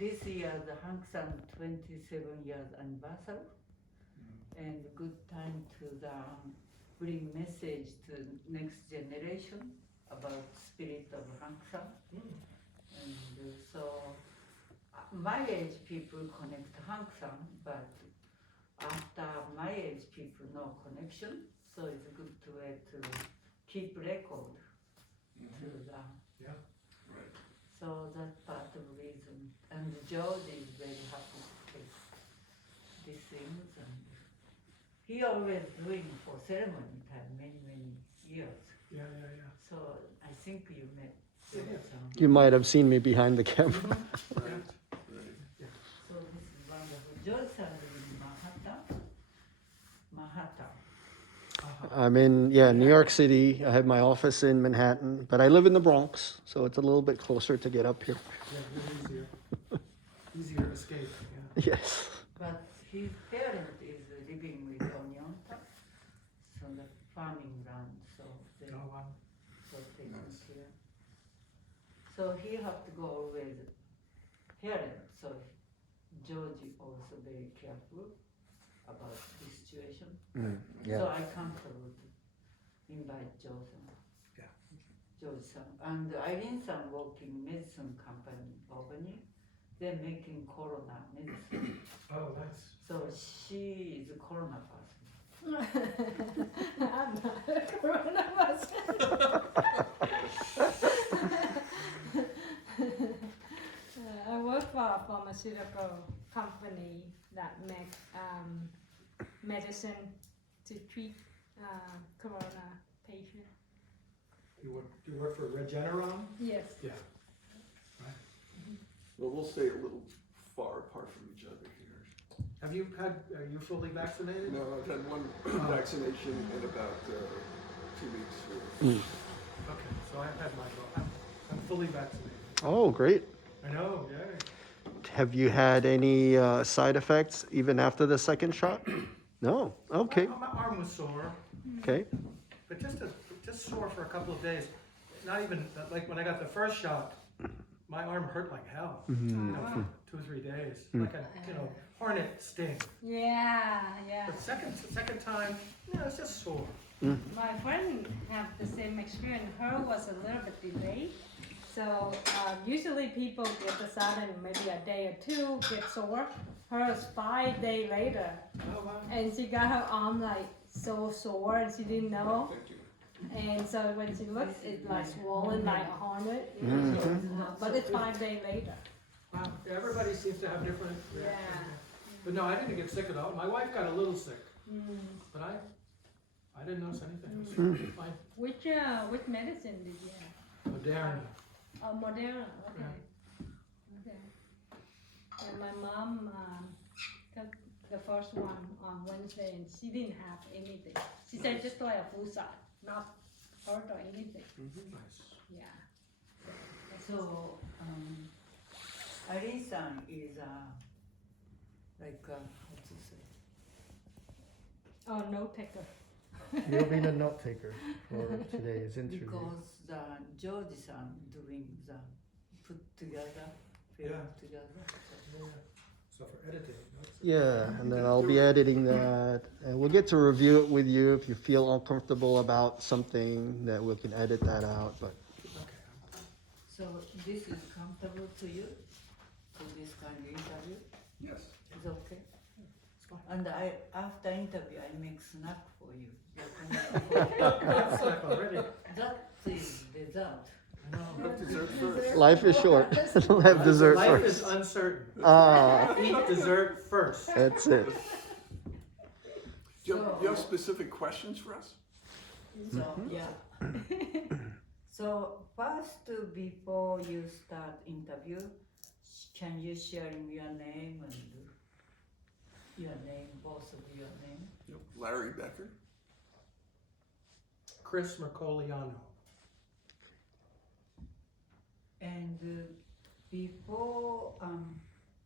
this year the Hank-san 27 years anniversary, and good time to bring message to next generation about spirit of Hank-san. And so my age people connect Hank-san, but after my age people no connection, so it's good to way to keep record to the. Yeah. Right. So that's part of the reason. And George is very happy to take these things, and he always doing for ceremony time many years. Yeah. So I think you met Yeah. George. You might have seen me behind the camera. Right. Right. So this is wonderful. George is in Manhattan. I'm in, New York City. I have my office in Manhattan, but I live in the Bronx, so it's a little bit closer to get up here. Yeah, a little easier escape. Yeah. Yes. But his parent is living with Onyonta, so the farming land, so they Oh wow. so taken Nice. care. So he have to go with parent, so George also very careful about this situation. So I comfortable to invite George. Yeah. George-san. And Irene-san working medicine company in Albany. They're making corona medicine. Oh, nice. So she is a corona person. I'm not a corona person. I work for a pharmaceutical company that make medicine to treat corona patients. You work for Regeneron? Yes. Yeah. Well, we'll stay a little far apart from each other here. Are you fully vaccinated? No, I've had one vaccination in about 2 weeks. Okay, so I've had I'm fully vaccinated. Oh, great. I know, yeah. Have you had any side effects even after the second shot? No. Okay. My arm was sore, Okay. but just sore for a couple of days. Not even like when I got the first shot, my arm hurt like hell. You know, for 2 or 3 days, like a hornet sting. Yeah. But second time, it's just sore. My friend have the same experience. Her was a little bit delayed. So usually people get the sudden maybe a day or two get sore. Hers 5 days later, Oh wow. and she got her arm like so sore and she didn't know. Thank you. And so when she looks, it's like swollen like a hornet. But it's 5 days later. Wow. Everybody seems to have different reactions. Yeah. But no, I didn't get sick at all. My wife got a little sick, but I didn't notice anything. It was fine. Which medicine did you have? Moderna. Oh, Moderna. Okay. Okay. And my mom got the first one on Wednesday, and she didn't have anything. She said just like a flu shot, not hurt or anything. Nice. Yeah. So Irene-san is like what to say? Oh, no taker. You'll be the note taker for today's interview. Because George-san doing the put together, film Yeah. together. Yeah. So for editing. Yeah, and then I'll be editing that, and we'll get to review it with you if you feel uncomfortable about something. That we can edit that out. But Okay. So this is comfortable to you? To this kind of interview? Yes. It's okay? It's fine. And after interview, I make snack for you. It's like already. That is dessert. I know. Have dessert first. life is short. We'll have dessert Life first. is uncertain. Ah, Eat dessert first. that's it. Do you have specific questions for us? So, yeah. So first, before you start interview, can you share your name and your name, both of your name? Yep. Larry Becker. Chris Mercogliano. And before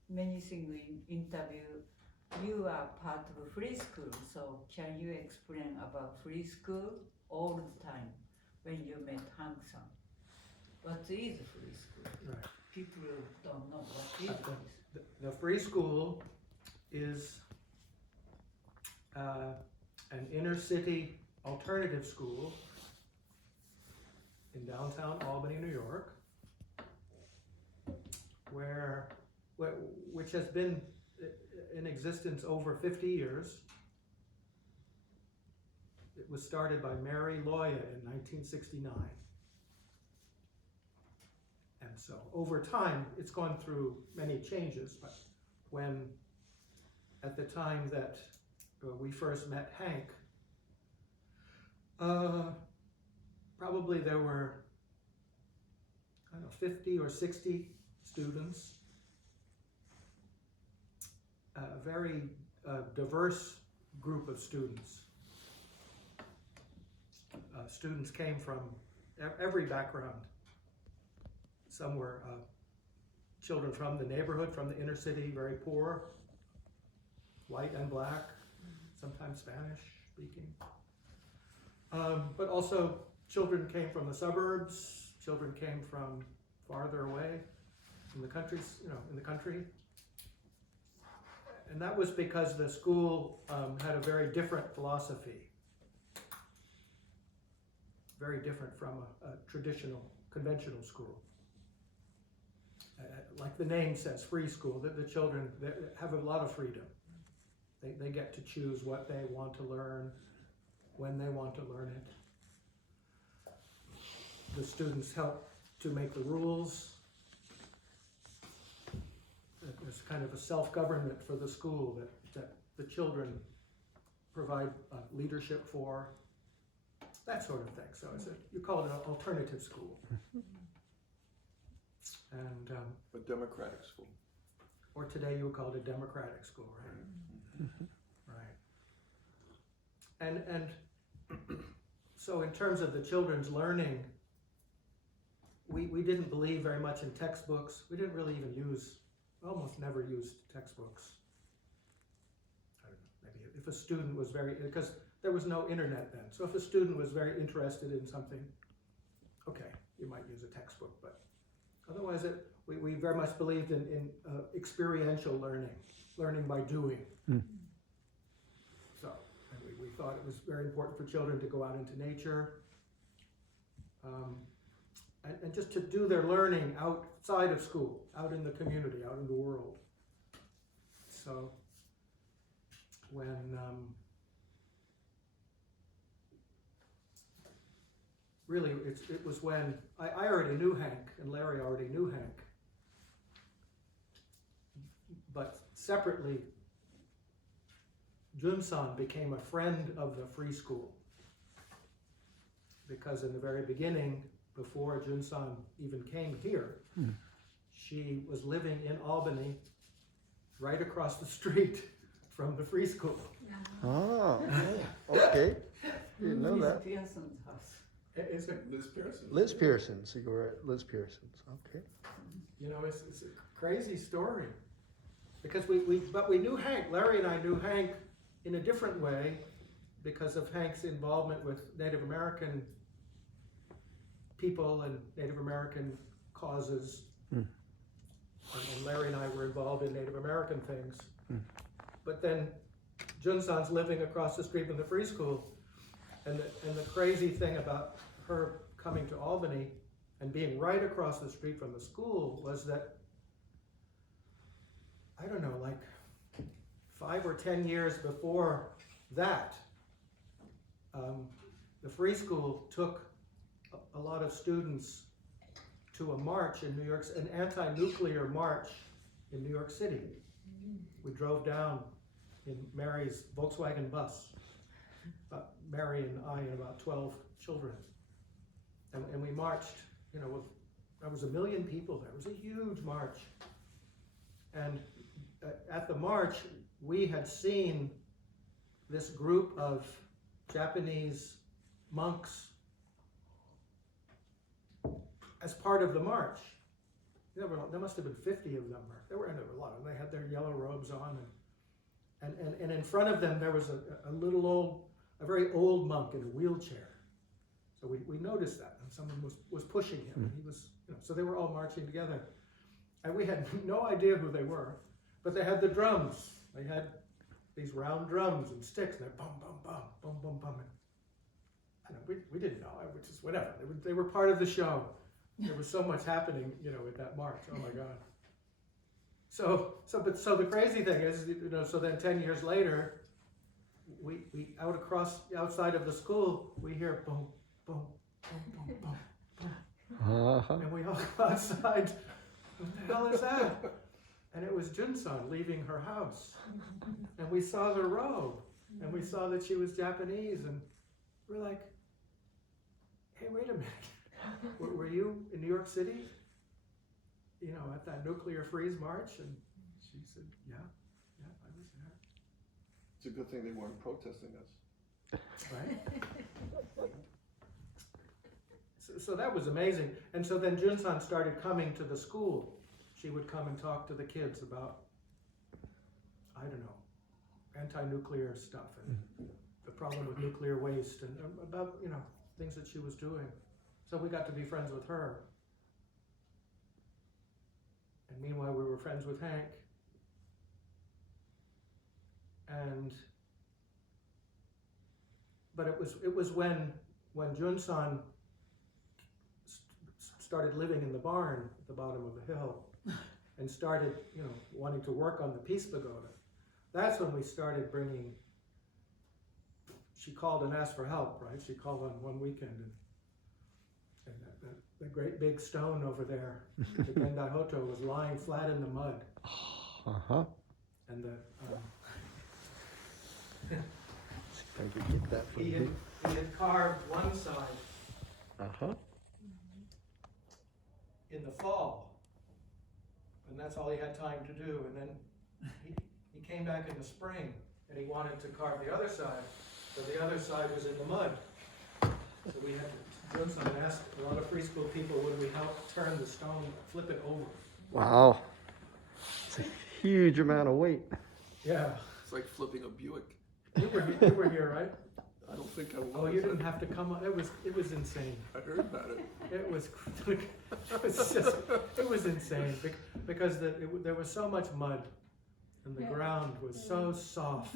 many things in interview, you are part of free school. So can you explain about free school all the time when you met Hank-san? What is free school? Right. People don't know what is this. The free school is an inner city alternative school in downtown Albany, New York, which has been in existence over 50 years. It was started by Mary Loya in 1969. And so over time, it's gone through many changes, but at the time that we first met Hank, probably there were, I don't know, 50 or 60 students, a very diverse group of students. Students came from every background. Some were children from the neighborhood, from the inner city, very poor, white and black, sometimes Spanish speaking. But also children came from the suburbs, children came from farther away, in the countries, in the country. And that was because the school had a very different philosophy, very different from a traditional, conventional school. Like the name says, free school, the children they have a lot of freedom. They get to choose what they want to learn, when they want to learn it. The students help to make the rules. There's kind of a self-government for the school that the children provide leadership for, that sort of thing. So you call it an alternative school. And A democratic school. or today you would call it a democratic school, right? Right. And so in terms of the children's learning, we didn't believe very much in textbooks. We didn't really even almost never used textbooks. I don't know, maybe if a student was because there was no internet then. So if a student was very interested in something, okay, you might use a textbook, but otherwise we very much believed in experiential learning by doing. So and we thought it was very important for children to go out into nature, and just to do their learning outside of school, out in the community, out in the world. So when really it was when I already knew Hank, and Larry already knew Hank, but separately Jun-san became a friend of the free school, because in the very beginning, before Jun-san even came here, she was living in Albany, right across the street from the free school. Oh, okay. Didn't know Miss that. Pearson's house. It's a, Liz Pearson. Liz Pearson. So you were at Liz Pearson's. Okay. it's a crazy story, because we knew Hank. Larry and I knew Hank in a different way because of Hank's involvement with Native American people and Native American causes. And Larry and I were involved in Native American things. But then Jun-san's living across the street from the free school, and the crazy thing about her coming to Albany and being right across the street from the school was that, I don't know, like 5 or 10 years before that, the free school took a lot of students to a march in New York, an anti-nuclear march in New York City. We drove down in Mary's Volkswagen bus, Mary and I and about 12 children. And we marched, there was 1 million people there. It was a huge march. And at the march, we had seen this group of Japanese monks as part of the march. There must have been 50 of them. There were a lot of them. They had their yellow robes on, and in front of them there was a very old monk in a wheelchair. So we noticed that, and someone was pushing him. And he was, so they were all marching together. And we had no idea who they were, but they had the drums. They had these round drums and sticks, and they're bum, bum, bum, bum, bum, bum. And we didn't know, which is whatever. They were part of the show. There was so much happening, you know, at that march. Oh my God. So the crazy thing is, you know, so then 10 years later, we outside of the school, we hear boom, boom, boom, boom, boom, boom. And we all go outside. What the hell is that? And it was Jun-san leaving her house. And we saw the robe, and we saw that she was Japanese, and we're like, hey, wait a minute. Were you in New York City? You know, at that nuclear freeze march? And she said, yeah, I was there. It's a good thing they weren't protesting us. Right? So that was amazing. And so then Jun-san started coming to the school. She would come and talk to the kids about, I don't know, anti-nuclear stuff and the problem with nuclear waste and about, you know, things that she was doing. So we got to be friends with her. And meanwhile, we were friends with Hank. But it was when Jun-san started living in the barn at the bottom of the hill and started, you know, wanting to work on the Peace Pagoda. That's when we started bringing. She called and asked for help, right? She called on one weekend, and the great big stone over there, the Gendai Hoto, was lying flat in the mud. And the See if I can get that for he you. had carved one side in the fall, and that's all he had time to do. And then he came back in the spring, and he wanted to carve the other side, but the other side was in the mud. So we had to, Jun-san asked a lot of free school people, would we help turn the stone, flip it over? Wow. It's a huge amount of weight. Yeah. It's like flipping a Buick. You were here, right? I don't think I was. Oh, you didn't have to come on. It was insane. I heard about it. It was insane because there was so much mud and the ground was so soft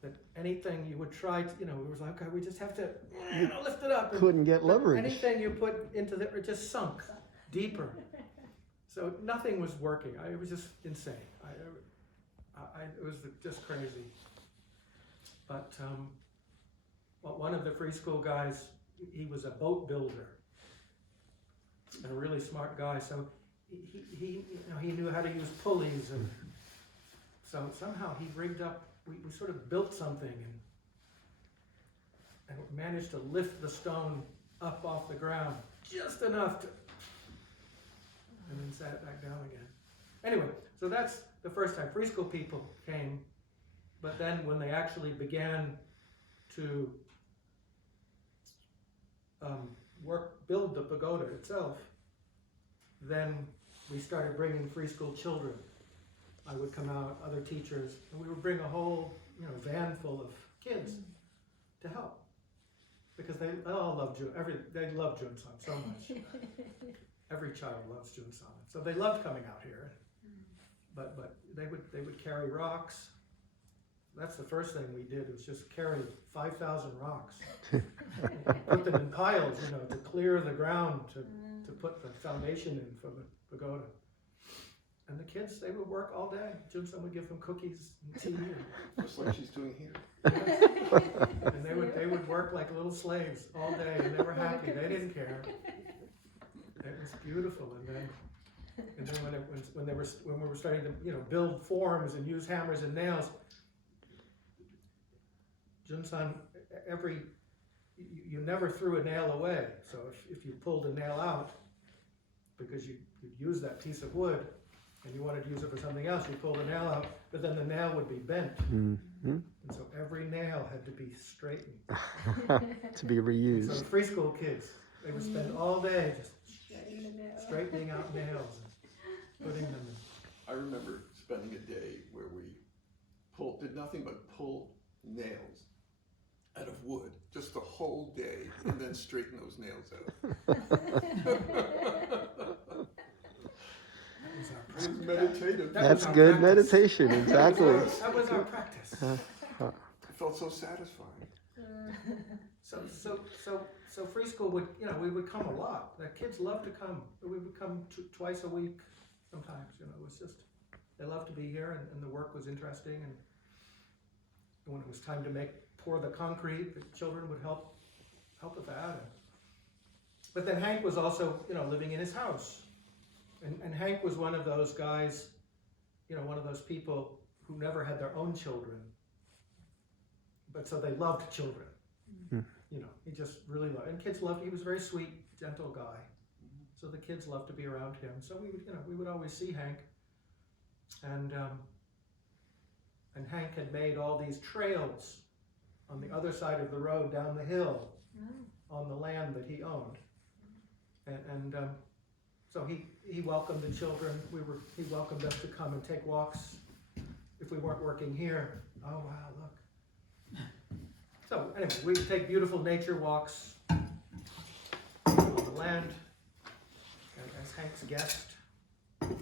that anything you would try to, you know, it was like, okay, we just have to lift it up. Couldn't get leverage. Anything you put into it just sunk deeper. So nothing was working. It was just insane. It was just crazy. But one of the free school guys, he was a boat builder and a really smart guy. So he knew how to use pulleys, and so somehow he rigged up. We sort of built something and managed to lift the stone up off the ground just enough to, and then sat it back down again. Anyway, so that's the first time free school people came. But then when they actually began to build the pagoda itself, then we started bringing free school children. I would come out, other teachers, and we would bring a whole, you know, van full of kids to help, because they all love they love Jun-san so much. Every child loves Jun-san, so they loved coming out here. But they would carry rocks. That's the first thing we did, was just carry 5,000 rocks. Put them in piles, you know, to clear the ground, to put the foundation in for the pagoda. And the kids, they would work all day. Jun-san would give them cookies and tea. Just like she's doing here. And they would work like little slaves all day, and they were happy. They didn't care. It was beautiful. And then when we were starting to, you know, build forms and use hammers and nails, Jun-san, you never threw a nail away. So if you pulled a nail out, because you'd use that piece of wood and you wanted to use it for something else, you pulled a nail out, but then the nail would be bent. And so every nail had to be straightened. To be reused. So the free school kids, they would spend all day just straightening out nails and putting them in. I remember spending a day where we did nothing but pull nails out of wood, just the whole day, and then straighten those nails out. was our It practice. was meditative. That That's was our good practice. meditation, exactly. That was our practice. It felt so satisfying. So free school would, we would come a lot. The kids loved to come. We would come twice a week sometimes, it was just, they loved to be here and the work was interesting and when it was time to pour the concrete, the children would help with that. But then Hank was also, living in his house. And Hank was one of those guys, one of those people who never had their own children. But so they loved children. He just really loved, and kids loved, he was a very sweet, gentle guy. So the kids loved to be around him. So we would always see Hank. And Hank had made all these trails on the other side of the road down the hill on the land that he owned. So he welcomed the children. He welcomed us to come and take walks if we weren't working here. Oh wow, look. So anyway, we would take beautiful nature walks on the land as Hank's guest. And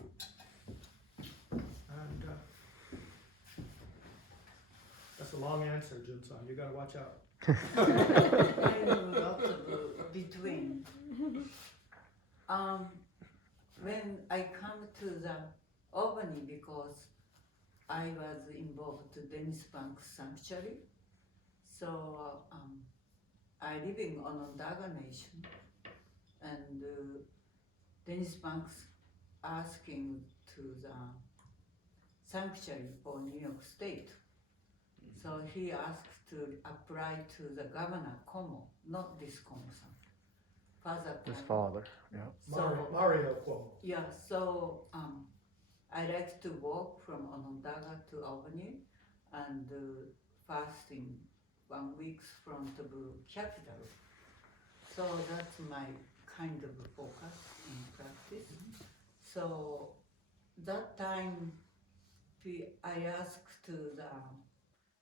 that's a long answer, Jun-san. You gotta watch out. I know lots of between. When I come to the Albany, because I was involved to Dennis Banks Sanctuary, so I live in Onondaga Nation, and Dennis Banks asking to the sanctuary for New York State. So he asked to apply to the governor Como, not this Como-san. Father His Como. father, yeah. So, Mario Cuomo. yeah, so I like to walk from Onondaga to Albany and fasting 1 week from the capital. So that's my kind of focus in practice. So that time I asked to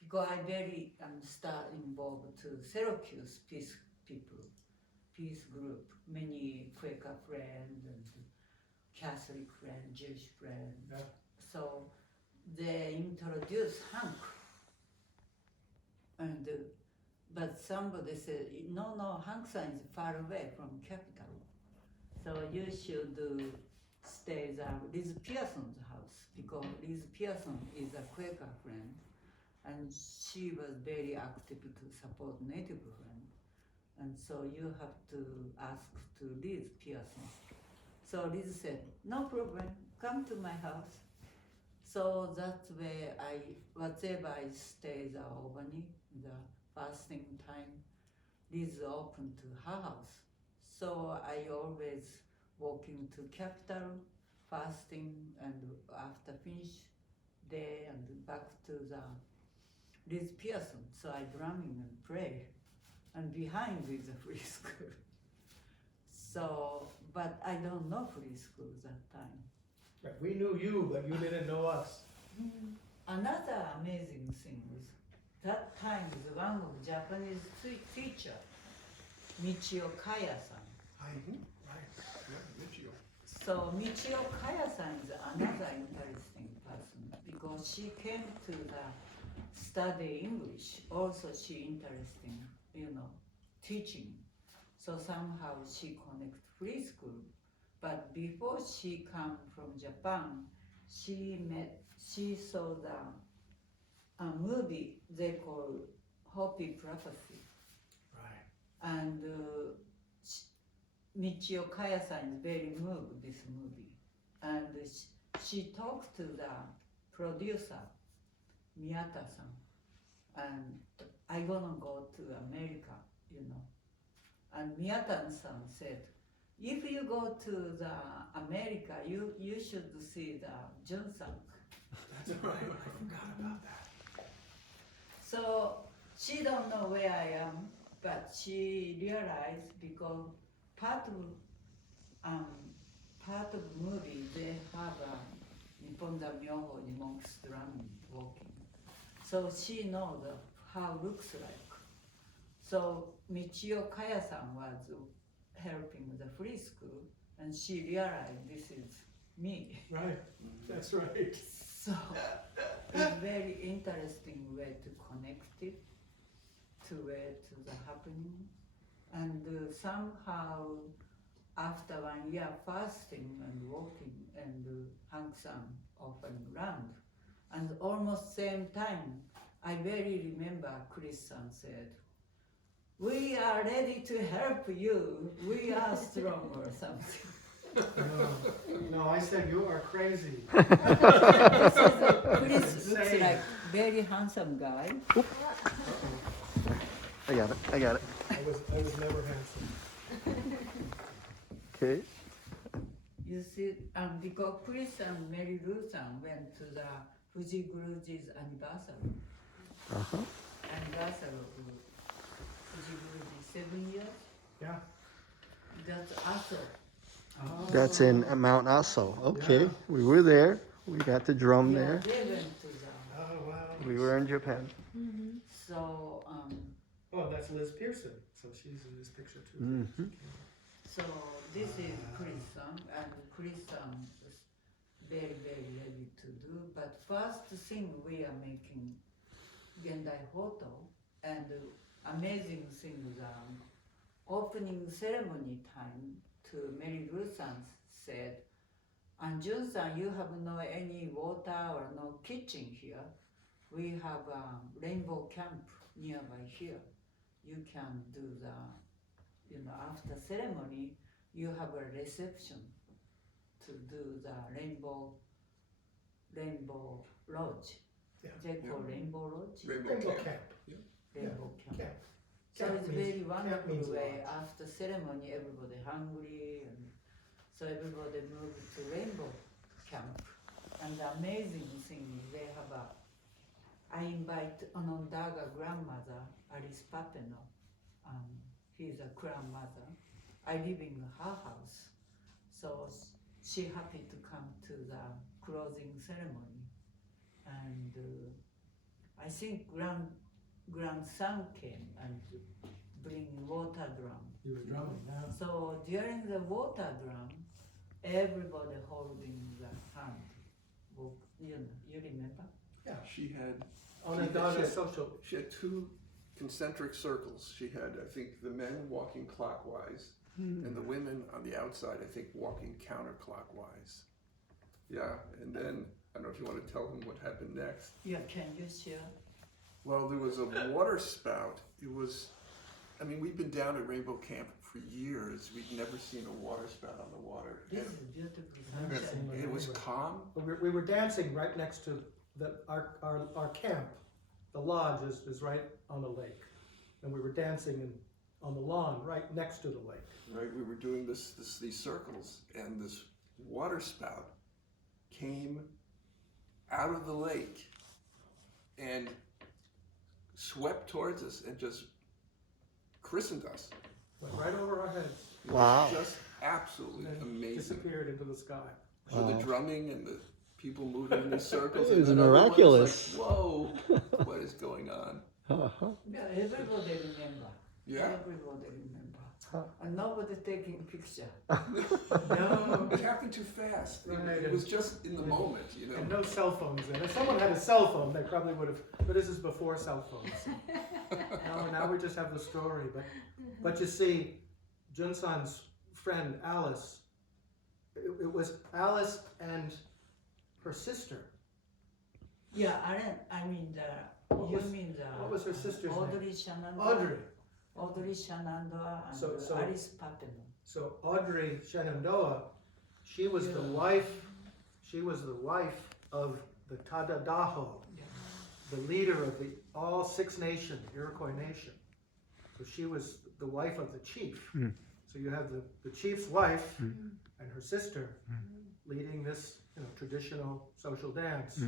because I very start involved to Syracuse peace group, many Quaker friends and Catholic friends, Jewish friends. Yeah. So they introduced Hank. And but somebody said, no, Hank-san is far away from capital. So you should stay at Liz Pearson's house, because Liz Pearson is a Quaker friend, and she was very active to support Native friends. And so you have to ask to Liz Pearson. So Liz said, no problem, come to my house. So that's where whatever I stay at Albany, the fasting time, Liz open to her house. So I always walking to capital, fasting, and after finish day and back to the Liz Pearson. So I drumming and pray, and behind is a free school. So, but I don't know free school that time. Right, we knew you, but you didn't know us. Another amazing thing is that time is one of Japanese teacher, Michio Kaya-san. Right. Yeah, Michio. So Michio Kaya-san is another interesting person because she came to the study English. Also she interesting, teaching. So somehow she connect free school. But before she come from Japan, she saw a movie they call Hopi Prophecy. Right. And Michio Kaya-san is very moved this movie. And she talked to the producer, Miyata-san, and I gonna go to America, And Miyata-san said, if you go to the America, you should see the Jun-san. That's right. I forgot about that. So she don't know where I am, but she realized because part of movie they have a Nipponda Myoho monks drumming walking. So she knows how it looks like. So Michio Kaya-san was helping the free school, and she realized this is me. Right, that's right. So it's very interesting way to connect it to where to the happening. And somehow after 1 year fasting and walking and Hank-san often round, and almost same time, I very remember Chris-san said, "We are ready to help you. We are strong," or something. No, I said you are crazy. Chris looks like very handsome guy. I got it. I was never handsome. Okay. You see, because Chris and Mary Lou-san went to the Fuji Guruji's anniversary. Uh-huh. Anniversary of Fuji Guruji, 7 years. Yeah. That's also. Oh. That's in Mount Aso. Okay, Yeah. we were there. We got the drum Yeah, there. they went to the. Oh, wow. We were in Japan. So, Oh, that's Liz Pearson, so she's in this picture too. Mhm. so this is Chris-san, and Chris-san is very, very ready to do. But first thing we are making Gendai Hoto, and amazing thing is opening ceremony time to Mary Lou-san said, "And Jun-san, you have no any water or no kitchen here. We have a rainbow camp nearby here. You can do the, after ceremony, you have a reception to do the rainbow lodge. Yeah. They call rainbow lodge, Rainbow Camp. rainbow camp. Camp. So Camp it's means- very camp wonderful means way. lodge. After ceremony, everybody hungry, and so everybody moved to rainbow camp. And the amazing thing is they have I invite Onondaga grandmother, Alice Papeno. He's a grandmother. I live in her house. So she happy to come to the closing ceremony. And I think grandson came and bring water drum. You were drumming now. So during the water drum, everybody holding the hand. You remember? She had Onondaga social. She had two concentric circles. She had, I think, the men walking clockwise and the women on the outside, I think, walking counterclockwise. Yeah, and then, I don't know if you want to tell him what happened next. Yeah, can you share? Well, there was a water spout. We've been down at Rainbow Camp for years. We'd never seen a water spout on the water. This is beautiful Never sunshine. seen It was calm. We were dancing right next to our camp. The lodge is right on the lake. And we were dancing on the lawn right next to the lake. Right, we were doing these circles, and this water spout came out of the lake and swept towards us and just christened us. Went right over our heads. It Wow. was just absolutely And amazing. disappeared into the sky. With the Wow. drumming and the people moving in these circles. It and was then everyone's miraculous. Like, whoa, what is going on? Uh-huh. Yeah, everybody remember. Yeah. Everybody remember. And nobody taking picture. No. It happened too fast. Right. It was just in the moment, And no cell phones. And if someone had a cell phone, they probably would have. But this is before cell phones. Now we just have the story. But you see, Jun-san's friend Alice. It was Alice and her sister. Yeah, What was her sister's name? Audrey Shenandoah. Audrey Shenandoah and So- Alice Papeno. So Audrey Shenandoah, she was the wife. She was the wife of the Tadadaho, the leader of the all Six Nation Iroquois Nation. So she was the wife of the chief. So you have the chief's wife and her sister leading this traditional social dance.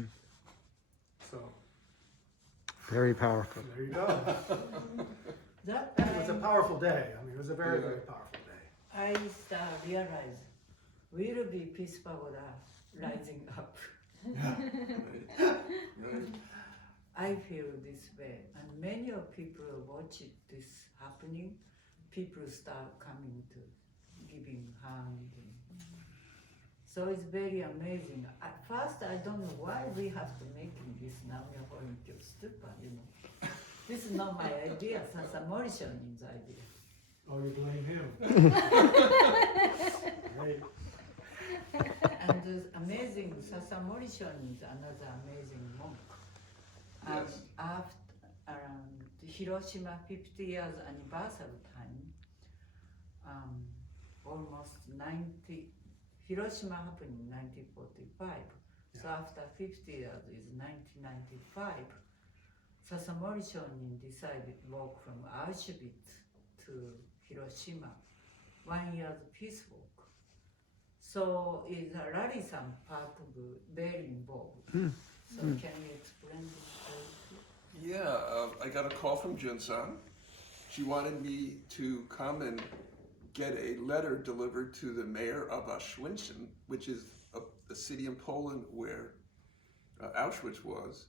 So Very powerful. there you go. That It was a time powerful day. It was a very, very powerful day. I realized we'll be Peace Pagoda rising up. Right. I feel this way, and many of people watch this happening. People start coming to giving hand. So it's very amazing. At first, I don't know why we have to make this. Now we are going to stupid, you know. This is not my idea. Sasamori Shonin's idea. Oh, you blame him. Right. And this amazing Sasamori Shonin is another amazing monk. Yes. After around the Hiroshima 50 years anniversary time, almost 90. Hiroshima happened in 1945. So after 50 years is 1995. Sasamori Shonin decided to walk from Auschwitz to Hiroshima, 1 year's peace walk. So is Rari-san part of very involved. So can you explain this story? Yeah, I got a call from Jun-san. She wanted me to come and get a letter delivered to the mayor of Auschwitz, which is a city in Poland where Auschwitz was.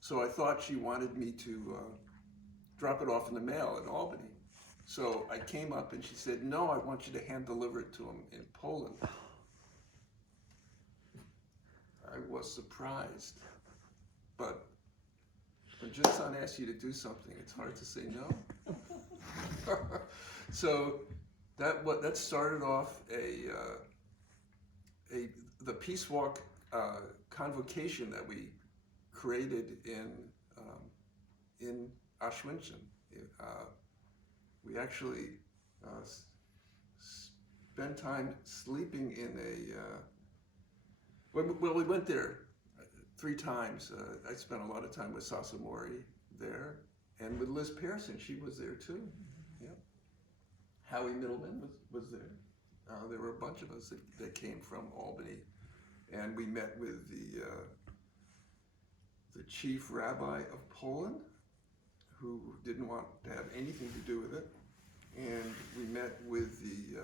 So I thought she wanted me to drop it off in the mail in Albany. So I came up and she said, no, I want you to hand deliver it to him in Poland. I was surprised, but when Jun-san asks you to do something, it's hard to say no. So that started off the Peace Walk convocation that we created in Auschwitz. We actually spent time sleeping in well, we went there 3 times. I spent a lot of time with Sasamori there, and with Liz Pearson, she was there too. Yeah. Howie Middleman was there. There were a bunch of us that came from Albany, and we met with the chief rabbi of Poland, who didn't want to have anything to do with it, and we met with the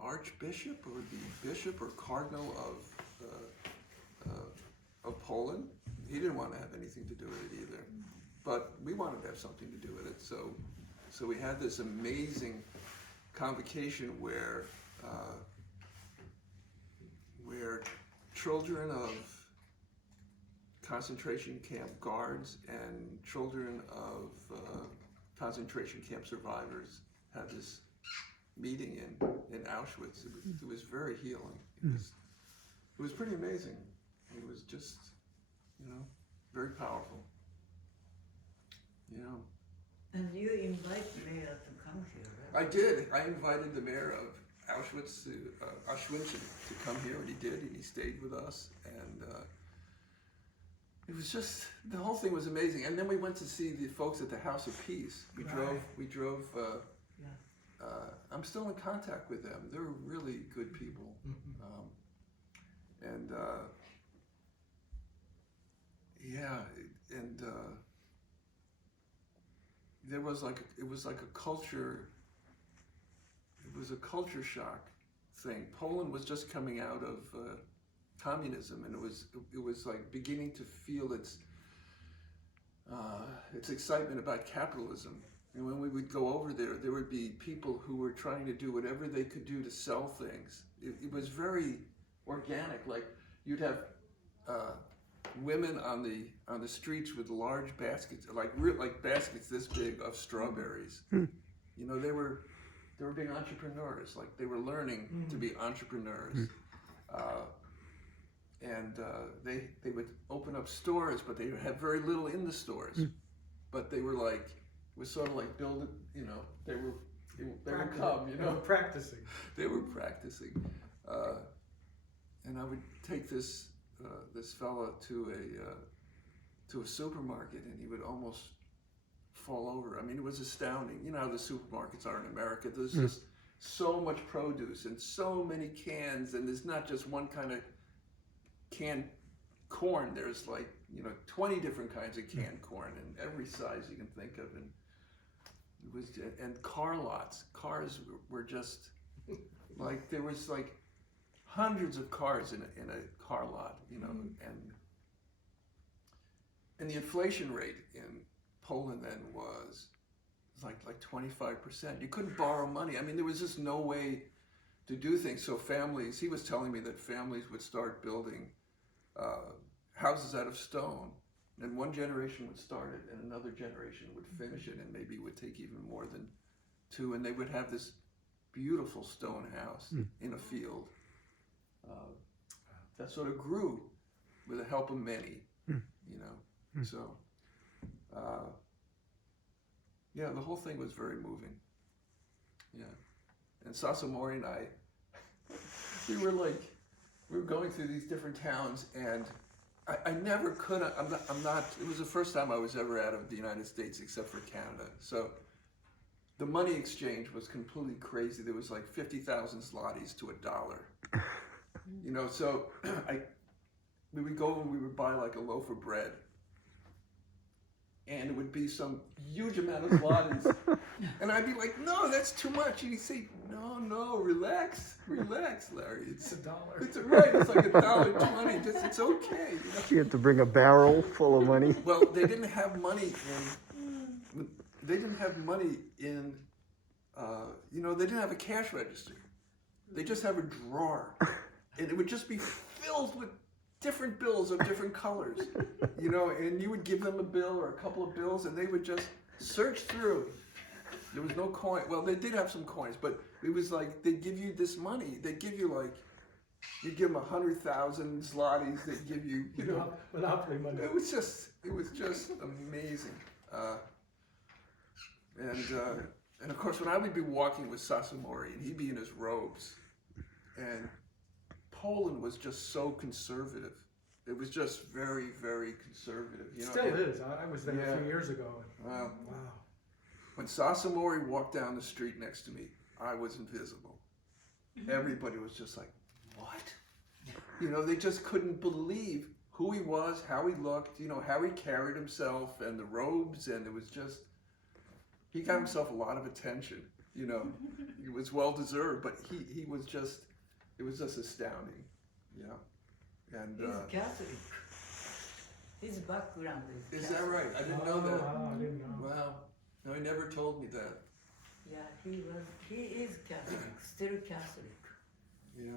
archbishop or the bishop or cardinal of Poland. He didn't want to have anything to do with it either, but we wanted to have something to do with it. So we had this amazing convocation where children of concentration camp guards and children of concentration camp survivors had this meeting in Auschwitz. It was very healing. It was pretty amazing. It was just, very powerful. And you invite mayor to come here, right? I did. I invited the mayor of Auschwitz to come here, and he did, and he stayed with us, and it was just, the whole thing was amazing. And then we went to see the folks at the House of Peace. We drove. I'm still in contact with them. They're really good people, and there was it was like a culture. It was a culture shock thing. Poland was just coming out of communism, and it was like beginning to feel its excitement about capitalism. And when we would go over there, there would be people who were trying to do whatever they could do to sell things. It was very organic. Like you'd have women on the streets with large baskets, like baskets this big of strawberries. They were being entrepreneurs. Like they were learning to be entrepreneurs. And they would open up stores, but they would have very little in the stores. But they were like, it was sort of like build it, they would come, They were practicing. They were practicing. And I would take this fella to a supermarket, and he would almost fall over. I mean, it was astounding. You know how the supermarkets are in America. There's just so much produce and so many cans, and there's not just one kind of canned corn. There's 20 different kinds of canned corn, and every size you can think of. And it was, and car lots. Cars were just like, there was hundreds of cars in a car lot, and the inflation rate in Poland then was like 25%. You couldn't borrow money. I mean, there was just no way to do things. So families, he was telling me that families would start building houses out of stone. And one generation would start it and another generation would finish it, and maybe it would take even more than two. And they would have this beautiful stone house in a field that sort of grew with the help of many, you know. So, yeah, the whole thing was very moving. Yeah. And Sasomori and I, we were going through these different towns, and I never could, I'm not, it was the first time I was ever out of the United States except for Canada. So the money exchange was completely crazy. There was like 50,000 zlotys to $1. You know, so we would go and we would buy like a loaf of bread, and it would be some huge amount of zlotys. And I'd be like, no, that's too much. And he'd say, no, relax, Larry. It's $1. It's right. It's like $1.20. It's okay. You know? You have to bring a barrel full of money. Well, they didn't have money in. They didn't have money in. You know, they didn't have a cash register. They just have a drawer, and it would just be filled with different bills of different colors. You know, and you would give them a bill or a couple of bills, and they would just search through. There was no coin. Well, they did have some coins, but it was like they'd give you this money. They'd give you like, you'd give them 100,000 zlotys. They'd give you, you know, Monopoly money. it was just amazing. And of course, when I would be walking with Sasomori, and he'd be in his robes, and Poland was just so conservative. It was just very, very conservative. You know, Still is. I was there a few years ago. Wow. Wow. When Sasomori walked down the street next to me, I was invisible. Everybody was just like, what? You know, they just couldn't believe who he was, how he looked, you know, how he carried himself, and the robes, and it was just, he got himself a lot of attention, you know. It was well deserved, but he was just, it was just astounding, yeah. And He's Catholic. His background is is Catholic. that right? I didn't know that. Wow, I didn't know. Wow. No, he never told me that. Yeah, he is Catholic, still Catholic. Yeah.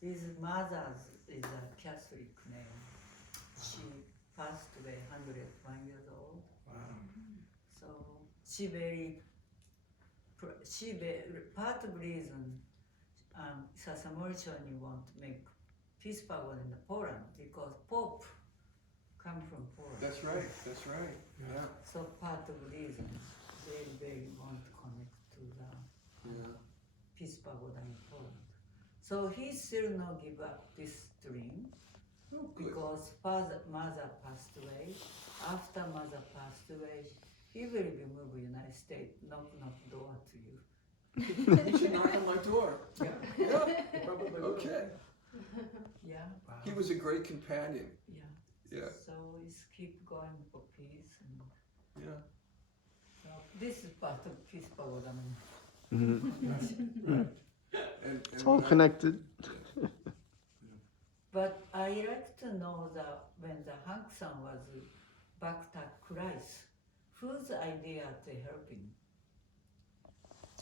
His mother is a Catholic name. She passed away 101 years old. Wow. So she part of reason Sasomori Shonin want to make peace power in Poland because Pope come from Poland. That's right. That's right. Yeah. So part of reason they want to connect to the Yeah. peace pagoda in Poland. So he still not give up this dream Oh, good. because mother passed away. After mother passed away, he will be moved United States, knock door to you. You should knock on my door. Yeah. Yeah. Probably will. Okay. Yeah, Wow. He was a great companion. yeah. Yeah. So it's keep going for peace and Yeah. so this is part of peace pagoda. And It's all connected. But I like to know that when the Hank-san was back to crisis, whose idea to help him?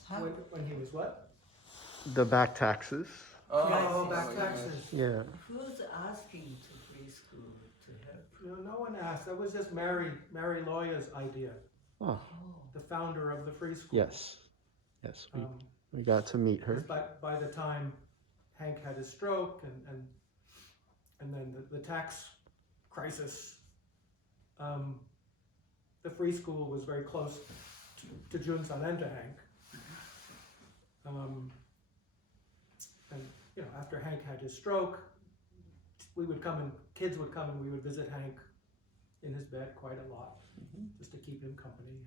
Hank, When he was what? The back taxes. Oh, Crisis. back taxes. Yeah. who's asking to free school to help? No one asked. That was just Mary Loya's idea, Oh, Oh, the founder of the free school. yes. Yes, Um, we got to meet her. by the time Hank had his stroke and then the tax crisis, the free school was very close to Jun-san and to Hank. And you know, after Hank had his stroke, kids would come and we would visit Hank in his bed quite a lot, just to keep him company. And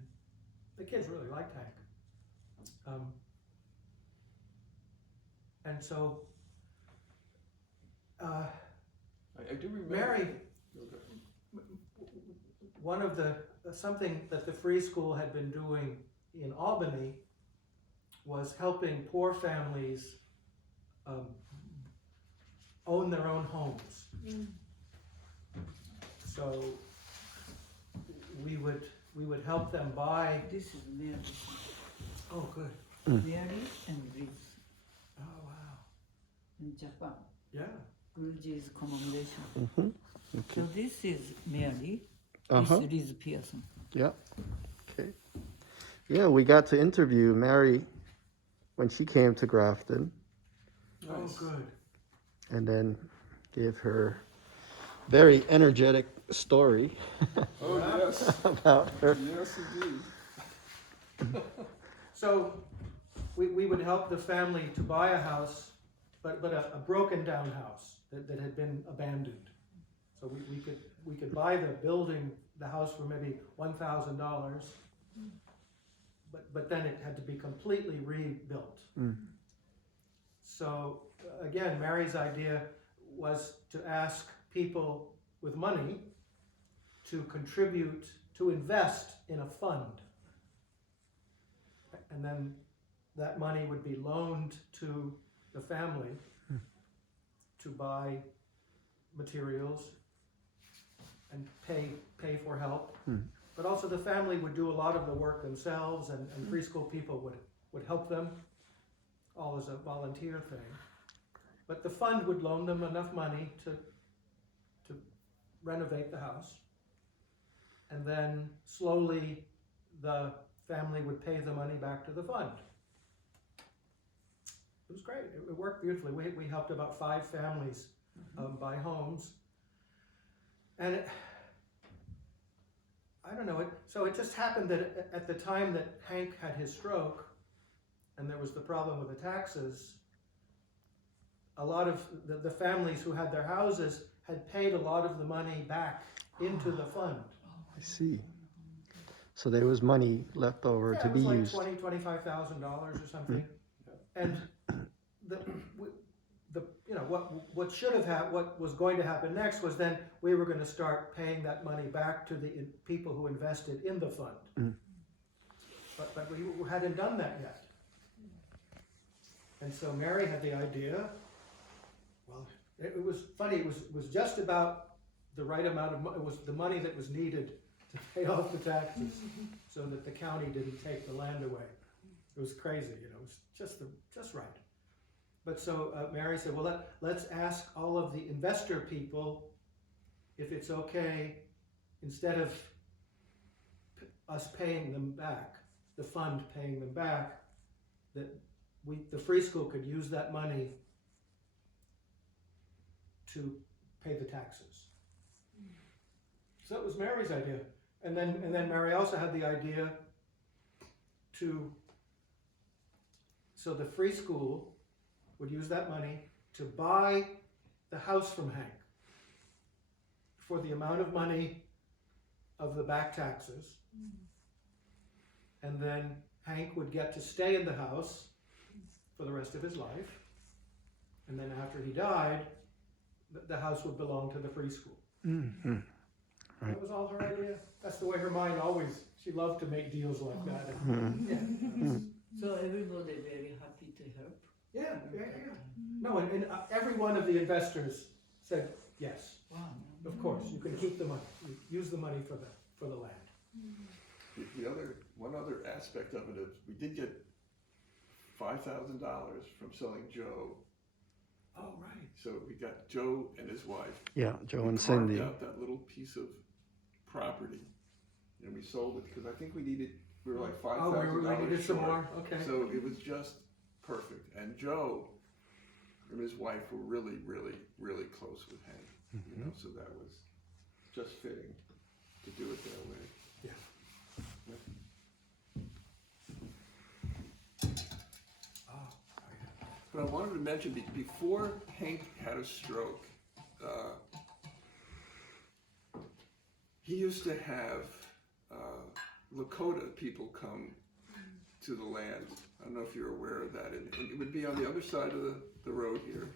the kids really liked Hank. And so, I do remember. Mary, one of something that the free school had been doing in Albany was helping poor families own their own homes. So we would help them buy. this is Mary. Oh, good. Mary and Liz. Oh, wow. in Japan. Yeah. Guruji's commemoration. Mm-hmm. So this is Mary. Uh-huh. This is Pearson. Yeah. Okay. Yeah, we got to interview Mary when she came to Grafton, Oh, Nice. good. and then gave her very energetic story Oh, yes. about her. Yes, indeed. So we would help the family to buy a house, but a broken down house that had been abandoned. So we could buy the building, the house for maybe $1,000, but then it had to be completely rebuilt. Mm. So again, Mary's idea was to ask people with money to contribute, to invest in a fund. And then that money would be loaned to the family to buy materials and pay for help. But also the family would do a lot of the work themselves, and preschool people would help them, all as a volunteer thing. But the fund would loan them enough money to renovate the house. And then slowly the family would pay the money back to the fund. It was great. It worked beautifully. We helped about 5 families buy homes. And I don't know, so it just happened that at the time that Hank had his stroke, and there was the problem with the taxes, a lot of the families who had their houses had paid a lot of the money back into the fund. I see. So there was money left over to be it was used. like $25,000 or something. And what should have happened, what was going to happen next was then we were going to start paying that money back to the people who invested in the fund. But we hadn't done that yet. And so Mary had the idea. Well, it was funny. It was just about the right amount of money. It was the money that was needed to pay off the taxes, so that the county didn't take the land away. It was crazy, it was just right. But so Mary said, well, let's ask all of the investor people if it's okay, instead of us paying them back, the fund paying them back, that the free school could use that money to pay the taxes. So that was Mary's idea. And then Mary also had the idea so the free school would use that money to buy the house from Hank for the amount of money of the back taxes. And then Hank would get to stay in the house for the rest of his life. And then after he died, the house would belong to the free school. Mm-hmm. Right. That was all her idea. That's the way her mind always, she loved to make deals like that. Yeah. So everybody very happy to help. Yeah. No, and every one of the investors said, yes, Wow. of course, you can keep the money. You use the money for the land. One other aspect of it is we did get $5,000 from selling Joe. Oh, right. So we got Joe and his wife. Yeah, Joe We and carved Cindy. out that little piece of property, and we sold it because I think we were like $5,000 we needed some short. more, okay. So it was just perfect. And Joe and his wife were really, really, really close with Hank. You know, so that was just fitting to do it that way. Yeah. But I wanted to mention, before Hank had a stroke, he used to have Lakota people come to the land. I don't know if you're aware of that. And it would be on the other side of the road here,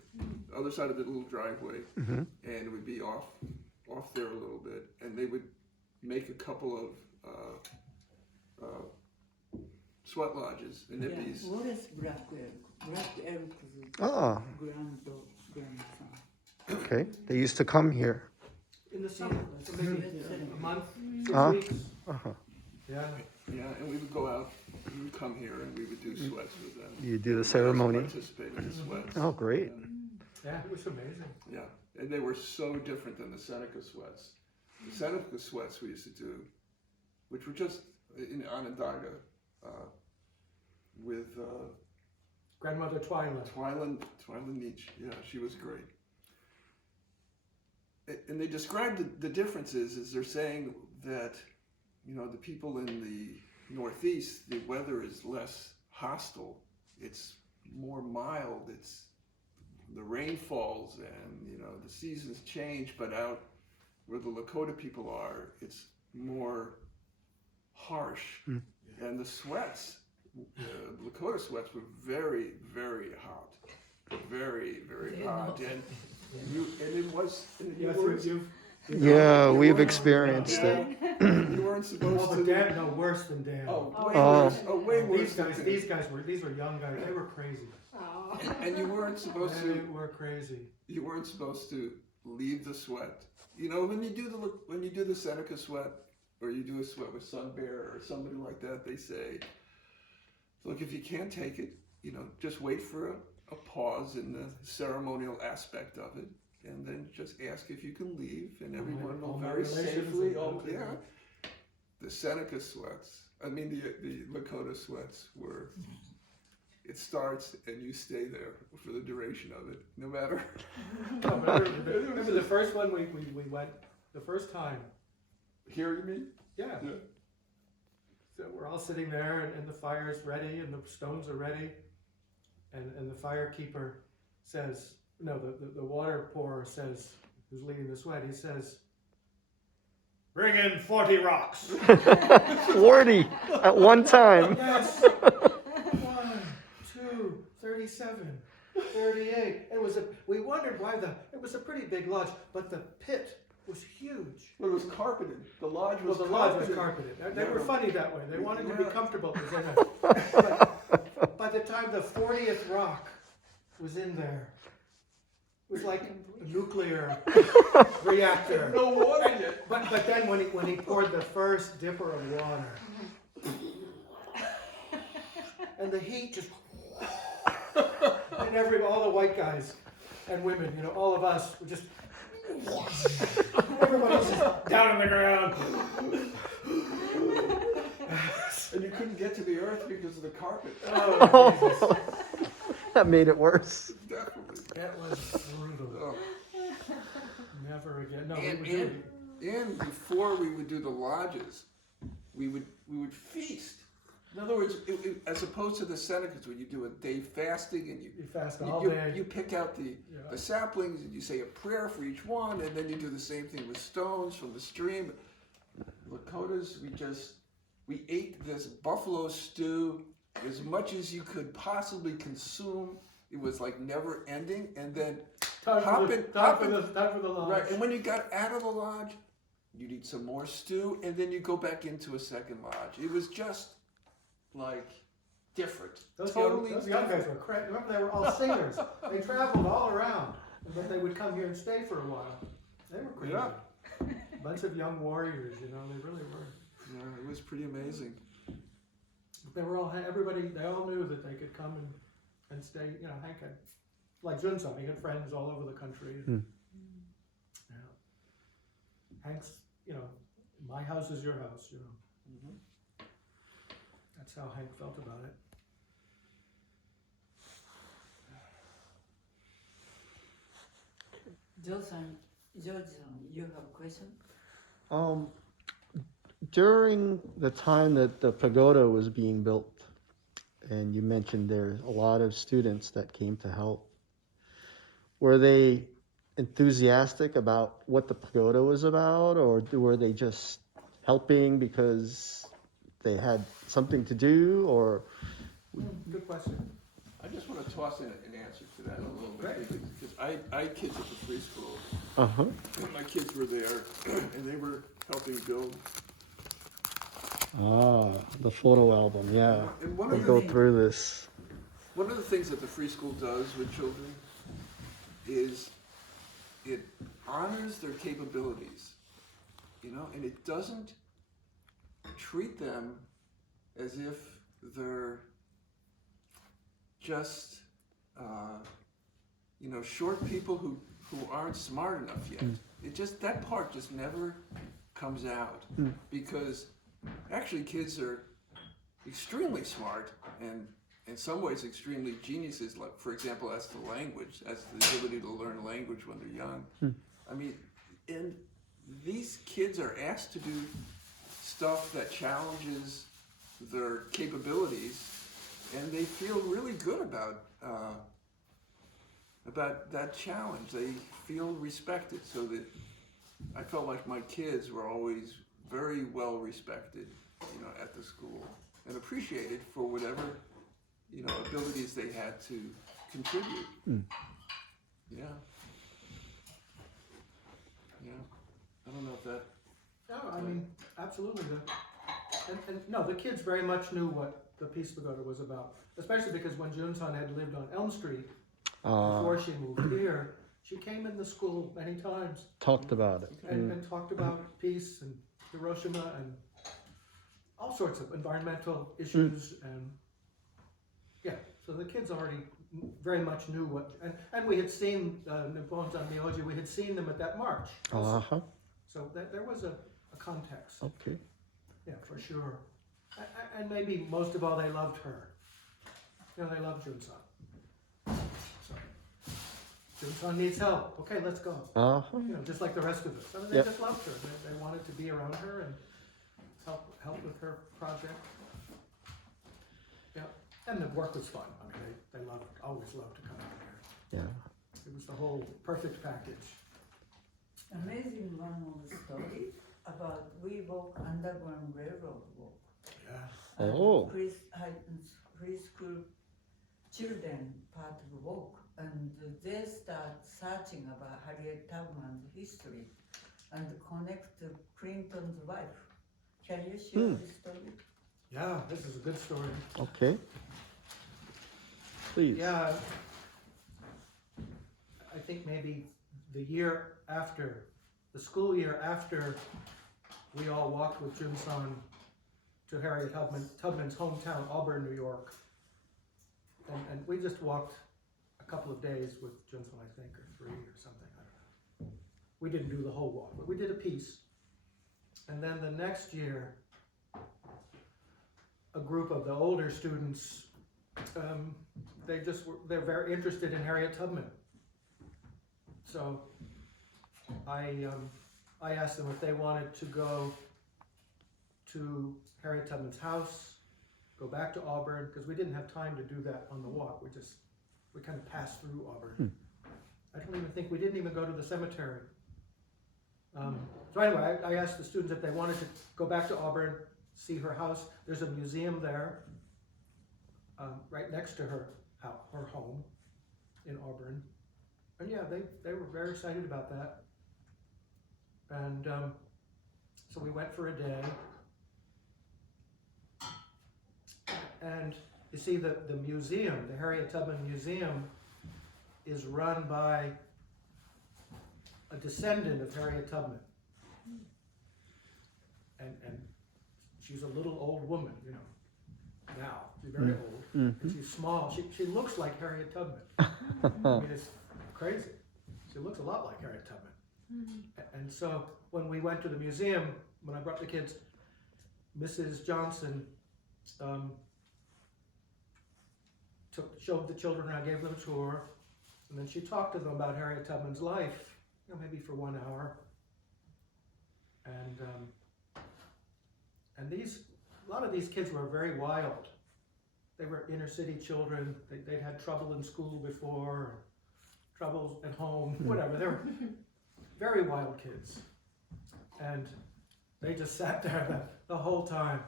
the other side of the little driveway, and it would be off there a little bit. And they would make a couple of sweat lodges and nippies. Yeah. What is Black Elk? Black Elk's Ah, grandson. okay. They used to come here. In the summer, so maybe a month, 6 Uh-huh. weeks. Uh-huh. Yeah. Yeah, and we would go out, we would come here and we would do sweats with them. You do the Let us ceremony. Participate in the sweats. Oh, great. Yeah, it was amazing. Yeah, and they were so different than the Seneca sweats. The Seneca sweats we used to do, which were just in Onondaga with Grandmother Twyla. Twyla Nietzsche. Yeah, she was great. And they described the differences as they're saying that, you know, the people in the Northeast, the weather is less hostile. It's more mild. It's the rain falls and, you know, the seasons change, but out where the Lakota people are, it's more harsh. Mm. And the sweats, Lakota sweats were very, very hot. Very, very hot. And it was, Yes, Yeah, we've experienced it. you weren't supposed Oh, to. but Dan, no, worse than Dan. Oh, way Oh. worse. Oh, way worse. These were young guys. They were crazy. Oh. And you weren't supposed They to. were crazy. You weren't supposed to leave the sweat. You know, when you do the Seneca sweat, or you do a sweat with Sun Bear or somebody like that, they say, look, if you can't take it, you know, just wait for a pause in the ceremonial aspect of it, and then just ask if you can leave, and everyone will All my very relations safely. and Oh, everything. yeah. The Seneca sweats. I mean, the Lakota sweats were. It starts and you stay there for the duration of it, no matter. Remember the first one we went, the first time? Here, you mean? Yeah. Yeah. So we're all sitting there and the fire's ready and the stones are ready. And the firekeeper says, no, the water pourer says, who's leading the sweat, he says, bring in 40 rocks. 40 at one time. Yes. 1, 2, 37, 38. We wondered why it was a pretty big lodge, but the pit was huge. Well, it was carpeted. The lodge was The lodge was carpeted. They were funny that way. They wanted to be comfortable. But by the time the 40th rock was in there, it was like a nuclear reactor. No water yet. But then when he poured the first dipper of water, and the heat just, and all the white guys and women, you know, all of us were just, everybody's just down on the ground. And you couldn't get to the earth because of the carpet. Oh, Jesus. That made it worse. Definitely. That was brutal. Oh. Never again. No, And before we would do the lodges, we would feast. In other words, as opposed to the Senecas, where you do a day fasting and you fast all day. you pick out the saplings and you say a prayer for each one, and then you do the same thing with stones from the stream. Lakotas, we ate this buffalo stew as much as you could possibly consume. It was like never ending, and then Time for the lodge. right. And when you got out of the lodge, you'd eat some more stew, and then you go back into a second lodge. It was just like different. Those Totally young guys were crazy. Remember, they were all singers. They traveled all around, but they would come here and stay for a while. They were crazy. Yeah. Bunch of young warriors, you know, they really were. Yeah, it was pretty amazing. They were all, they all knew that they could come and stay, you know, Hank had, like Junsan, he had friends all over the country. Hmm. Yeah. Hank's, you know, my house is your house, you know. Mm-hmm. That's how Hank felt about it. Georgian, you have a question? During the time that the pagoda was being built, and you mentioned there's a lot of students that came to help, were they enthusiastic about what the pagoda was about, or were they just helping because they had something to do, or? Good question. I just want to toss in an answer to that a little bit, Right. because I had kids at the free school. Uh-huh. And my kids were there, and they were helping build. Ah, the photo album, yeah. And one We'll of go the through this. One of the things that the free school does with children is it honors their capabilities, you know, and it doesn't treat them as if they're just you know, short people who aren't smart enough yet. It just, that part just never comes out because actually kids are extremely smart and in some ways extremely geniuses, like for example as to language, as the ability to learn language when they're young. I mean, and these kids are asked to do stuff that challenges their capabilities, and they feel really good about that challenge. They feel respected, so that I felt like my kids were always very well respected, you know, at the school and appreciated for whatever, you know, abilities they had to contribute. Yeah. Yeah. I don't know if that. No, I mean, absolutely. And no, the kids very much knew what the Peace Pagoda was about, especially because when Jun-san had lived on Elm Street before she moved here, she came in the school many times Talked about it. and talked about peace and Hiroshima and all sorts of environmental issues and yeah, so the kids already very much knew what, and we had seen Nippon's on Myoji, we had seen them at that march. Uh-huh. So there was a context. Okay. Yeah, for sure. And maybe most of all, they loved her. You know, they loved Jun-san. So, Jun-san needs help. Okay, let's go. Uh-huh. You know, just like the rest of us. I mean, they Yep. just loved her. They wanted to be around her and help with her project. Yeah, and the work was fun. I mean, they always loved to come out here. Yeah. It was the whole perfect package. Amazing one of the story about we walk underground railroad walk. Yeah. Oh. Preschool children part of the walk, and they start searching about Harriet Tubman's history and connect to Clinton's wife. Can you share this story? Yeah, this is a good story. Okay. Please. Yeah, I think maybe the year after, the school year after, we all walked with Jun-san to Harriet Tubman's hometown, Auburn, New York. And we just walked a couple of days with Jun-san, I think, or 3 or something, I don't know. We didn't do the whole walk, but we did a piece. And then the next year, a group of the older students, they're very interested in Harriet Tubman. So I asked them if they wanted to go to Harriet Tubman's house, go back to Auburn, because we didn't have time to do that on the walk. We kind of passed through Auburn. I don't even think, we didn't even go to the cemetery. So anyway, I asked the students if they wanted to go back to Auburn, see her house. There's a museum there, right next to her home in Auburn. And yeah, they were very excited about that. And so we went for a day. And you see the museum, the Harriet Tubman Museum, is run by a descendant of Harriet Tubman. And she's a little old woman, you know, now. She's very old. And she's small. She looks like Harriet Tubman. I mean, it's crazy. She looks a lot like Harriet Tubman. And so when we went to the museum, when I brought the kids, Mrs. Johnson showed the children around, gave them a tour, and then she talked to them about Harriet Tubman's life, you know, maybe for 1 hour. And a lot of these kids were very wild. They were inner city children. They'd had trouble in school before, troubles at home, whatever. They were very wild kids. And they just sat there the whole time,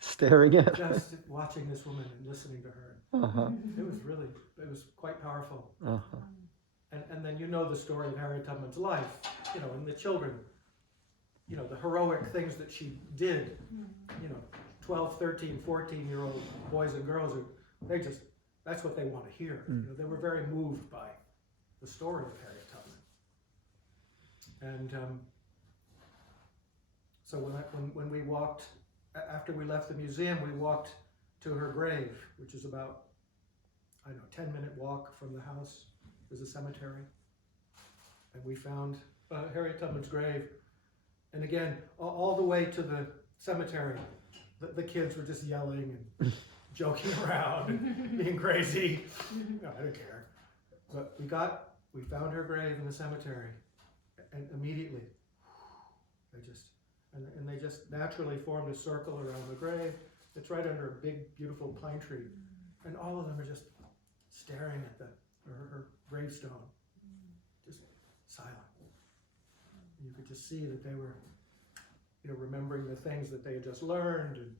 Staring at her. just watching this woman and listening to her. Uh-huh. It was quite powerful. Uh-huh. And then you know the story of Harriet Tubman's life, you know, and the children, you know, the heroic things that she did, you know, 12, 13, 14-year-old boys and girls, that's what they want to hear. You know, they were very moved by the story of Harriet Tubman. And so when we walked, after we left the museum, we walked to her grave, which is about, I don't know, 10-minute walk from the house. there's a cemetery. And we found Harriet Tubman's grave. And again, all the way to the cemetery, the kids were just yelling and joking around and being crazy. No, I didn't care. But we found her grave in the cemetery, and immediately, they just naturally formed a circle around the grave. It's right under a big, beautiful pine tree, and all of them are just staring at her gravestone, just silent. And you could just see that they were, remembering the things that they had just learned and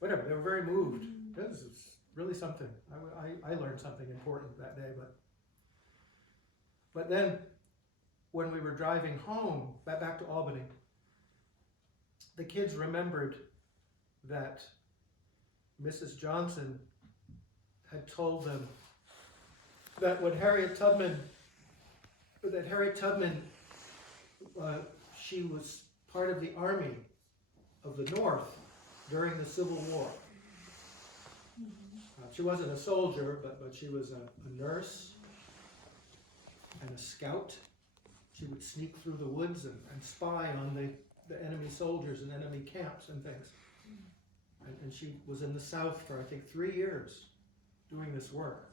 whatever. They were very moved. This is really something. I learned something important that day, but then when we were driving home, back to Albany, the kids remembered that Mrs. Johnson had told them that when Harriet Tubman, she was part of the Army of the North during the Civil War. She wasn't a soldier, but she was a nurse and a scout. She would sneak through the woods and spy on the enemy soldiers and enemy camps and things. And she was in the South for, I think, 3 years doing this work.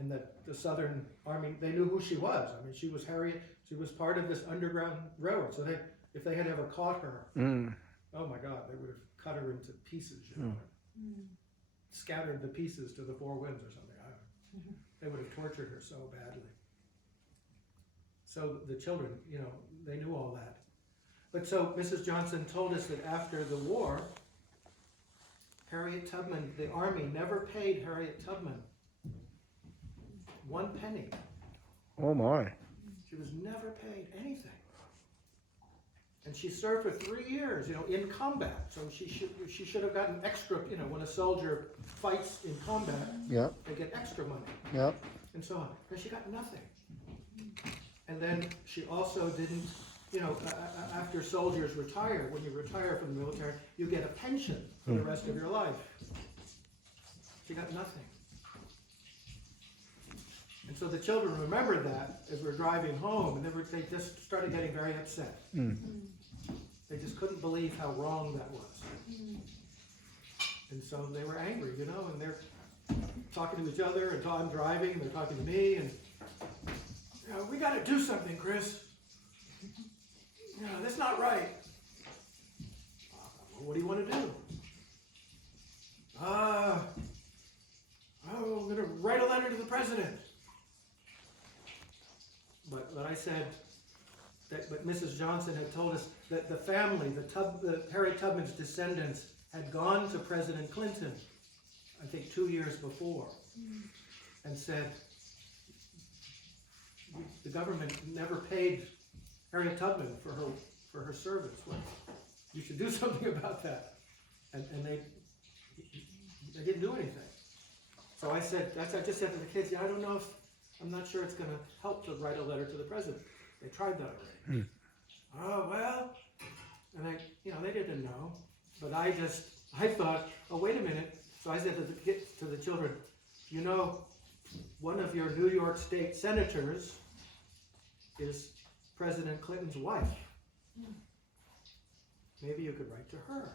And the Southern Army, they knew who she was. I mean, she was Harriet. She was part of this underground railroad. So if they had ever caught her, oh my God, they would have cut her into pieces, scattered the pieces to the four winds or something. I don't know. They would have tortured her so badly. So the children, they knew all that. But so Mrs. Johnson told us that after the war, Harriet Tubman, the Army never paid Harriet Tubman 1 penny. Oh my. She was never paid anything. And she served for 3 years, in combat. So she should have gotten extra, when a soldier fights in combat, Yep. they get extra money. Yep. And so on. And she got nothing. And then she also didn't, after soldiers retire, when you retire from the military, you get a pension for the rest of your life. She got nothing. And so the children remembered that as we're driving home, and they just started getting very upset. They just couldn't believe how wrong that was. And so they were angry, and they're talking to each other, and I'm driving, and they're talking to me, and we got to do something, Chris. That's not right. Well, what do you want to do? I'm going to write a letter to the president. But I said that, but Mrs. Johnson had told us that the family, the Harriet Tubman's descendants, had gone to President Clinton, I think 2 years before, and said, the government never paid Harriet Tubman for her service. Well, you should do something about that. And they didn't do anything. So I said, I just said to the kids, I'm not sure it's going to help to write a letter to the president. They tried that already. Oh, well, and they didn't know. But I thought, oh, wait a minute. So I said to the children, one of your New York State senators is President Clinton's wife. Maybe you could write to her.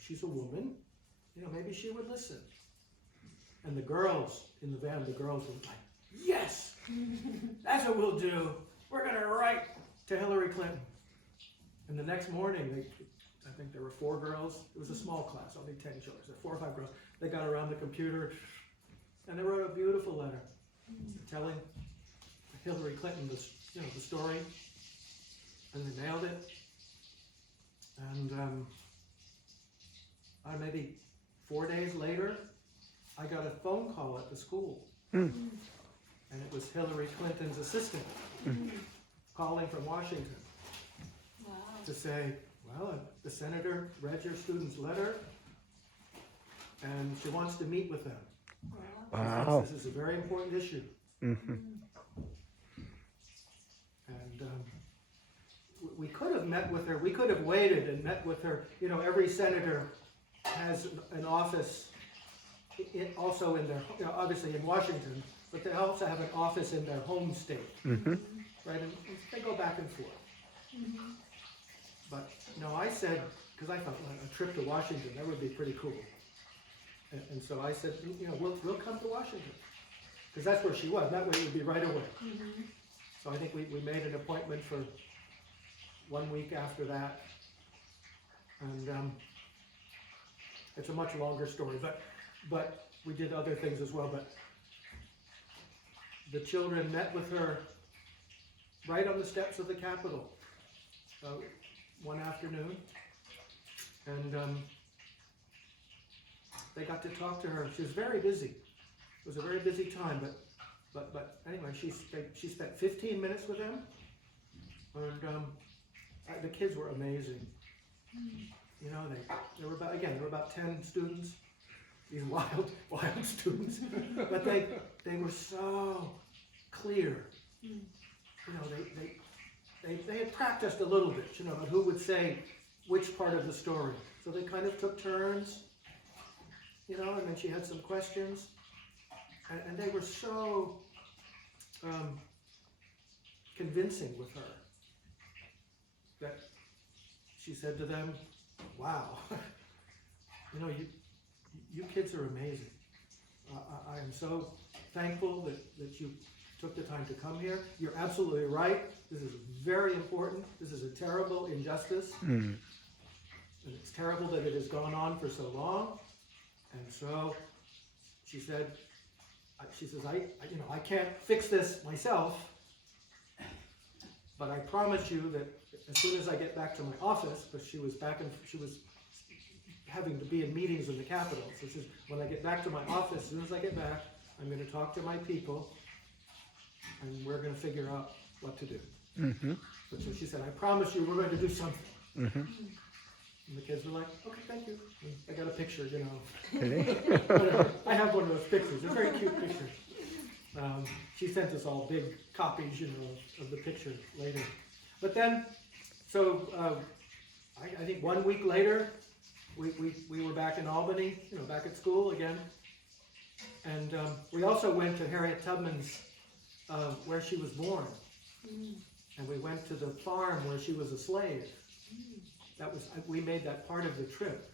She's a woman. Maybe she would listen. And the girls in the van, were like, yes, that's what we'll do. We're going to write to Hillary Clinton. And the next morning, I think there were 4 girls. It was a small class, only 10 children. So 4 or 5 girls. They got around the computer, and they wrote a beautiful letter telling Hillary Clinton the story, and they nailed it. And maybe 4 days later, I got a phone call at the school, and it was Hillary Clinton's assistant calling from Washington to say, well, the senator read your student's letter, and she wants to meet with them. Wow. This is a very important issue. And we could have met with her. We could have waited and met with her. Every senator has an office also in their, obviously in Washington, but they also have an office in their home state, right? And they go back and forth. But no, I said, because I thought a trip to Washington, that would be pretty cool. And so I said, we'll come to Washington, because that's where she was. That way it would be right away. So I think we made an appointment for 1 week after that. And it's a much longer story, but we did other things as well. But the children met with her right on the steps of the Capitol one afternoon, and they got to talk to her. She was very busy. It was a very busy time, but anyway, she spent 15 minutes with them, and the kids were amazing. There were about 10 students, these wild students, but they were so clear. They had practiced a little bit, but who would say which part of the story. So they kind of took turns, and then she had some questions, and they were so convincing with her that she said to them, "Wow, you kids are amazing. I am so thankful that you took the time to come here. You're absolutely right. This is very important. This is a terrible injustice. And it's terrible that it has gone on for so long." And so she says, I can't fix this myself, but I promise you that as soon as I get back to my office, because she was having to be in meetings in the Capitol. So she says, when I get back to my office, as soon as I get back, I'm going to talk to my people, and we're going to figure out what to do. So she said, I promise you we're going to do something. And the kids were like, okay, thank you. And I got a picture, I have one of those pictures, a very cute picture. She sent us all big copies, of the picture later. But then, I think 1 week later, we were back in Albany, back at school again. And we also went to Harriet Tubman's, where she was born. And we went to the farm where she was a slave. We made that part of the trip.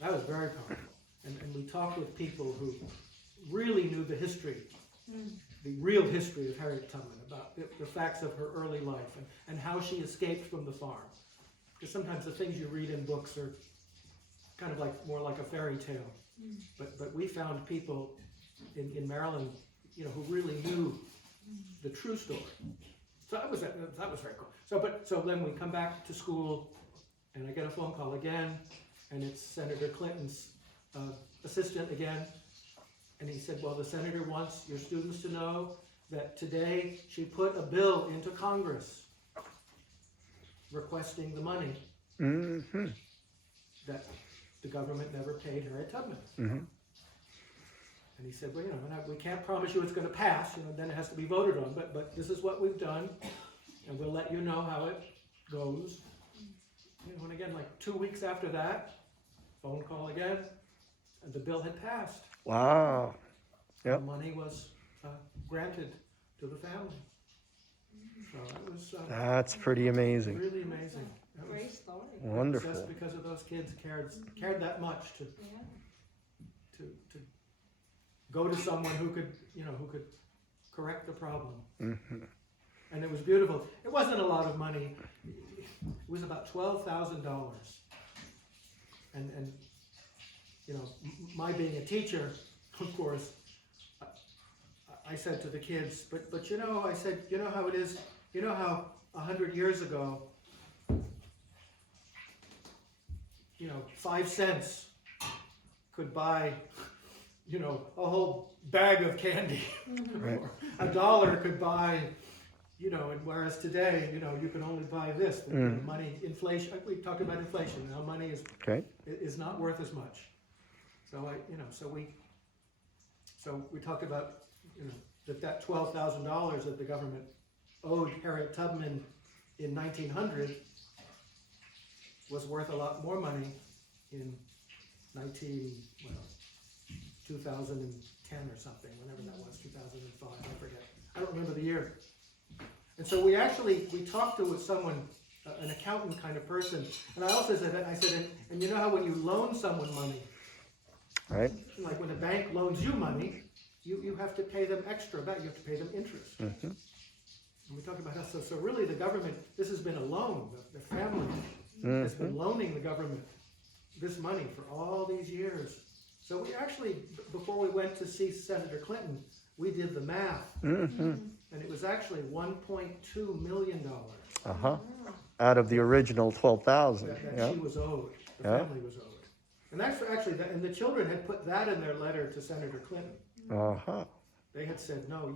That was very powerful. And we talked with people who really knew the history, the real history of Harriet Tubman, about the facts of her early life and how she escaped from the farm. Because sometimes the things you read in books are kind of more like a fairy tale. But we found people in Maryland, who really knew the true story. So that was very cool. So then we come back to school, and I get a phone call again, and it's Senator Clinton's assistant again, and he said, well, the senator wants your students to know that today she put a bill into Congress requesting the money that the government never paid Harriet Tubman. And he said, well, we can't promise you it's going to pass, then it has to be voted on, but this is what we've done, and we'll let you know how it goes. And again, 2 weeks after that, phone call again, and the bill had passed. Wow. Yep. The money was granted to the family. So that was That's pretty amazing. really amazing. That Great was story. Wonderful. just because of those kids cared that much to go to someone who could correct the problem. And it was beautiful. It wasn't a lot of money. It was about $12,000. And my being a teacher, of course, I said to the kids, but I said, how it is, how 100 years ago, 5 cents could buy, a whole bag of candy. Right. Or $1 could buy, and whereas today, you can only buy this. Money, inflation, we talked about inflation, now money is not worth as much. So so we talked about, that $12,000 that the government owed Harriet Tubman in 1900 was worth a lot more money in 2010 or something, whenever that was, 2005, I forget. I don't remember the year. And so we talked to someone, an accountant kind of person, and I also said, and you know how when you loan someone money, Right? like when a bank loans you money, you have to pay them extra back, you have to pay them interest. Mm-hmm. And we talked about how, so really the government, this has been a loan, the family has been loaning the government this money for all these years. So we actually, before we went to see Senator Clinton, we did the math, and it was actually $1.2 million Uh-huh. Out of the original 12,000. that Yeah. she was owed, the Yeah. family was owed. And that's actually, and the children had put that in their letter to Senator Clinton. Uh-huh. They had said, no,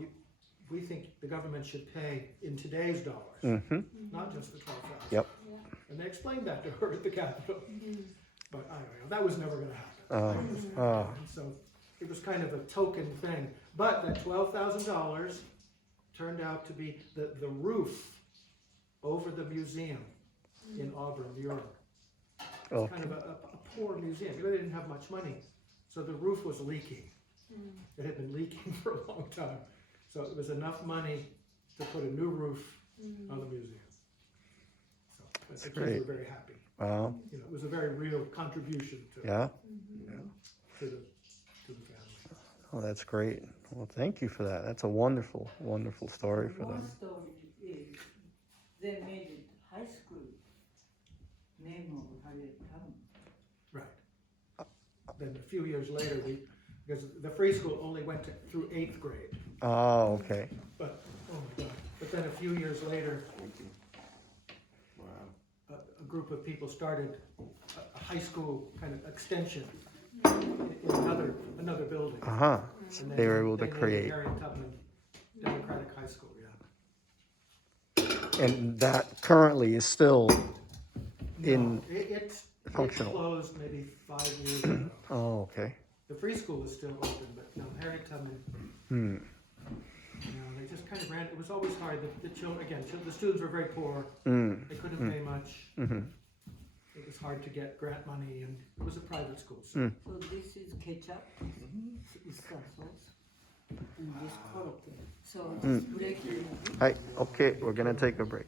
we think the government should pay in today's dollars, Mm-hmm. not just the 12,000. Yep. And they explained that to her at the Capitol. But anyway, that was never going to happen. And so it was kind of a token thing. But that $12,000 turned out to be the roof over the museum in Auburn, New York. It's kind of a poor museum. They didn't have much money. So the roof was leaking. It had been leaking for a long time. So it was enough money to put a new roof on the museum. So but the kids great. were very happy. Wow. You know, it was a very real contribution to, Yeah. to the family. Oh, that's great. Well, thank you for that. That's a wonderful, wonderful story for One them. story is they made it high school name of Harriet Tubman. Right. Then a few years later, because the free school only went through 8th grade. Oh, okay. But, oh my God. But then a few years later, Wow. a group of people started a high school kind of extension in another building. Uh-huh. And then They were able to named it create. Harriet Tubman Democratic High School, And that currently is still in, No, it functional. closed maybe 5 years ago. oh, okay. The free school is still open, but no, Harriet Tubman, Hmm. you know, they just kind of ran, it was always hard. The children, again, the students were very poor. Mm. They couldn't pay much. Mm-hmm. It was hard to get grant money, and it was a private school. So Mm. So this is ketchup, is the sauce, and this korokke. So just break it. Hi. Okay, we're gonna take a break.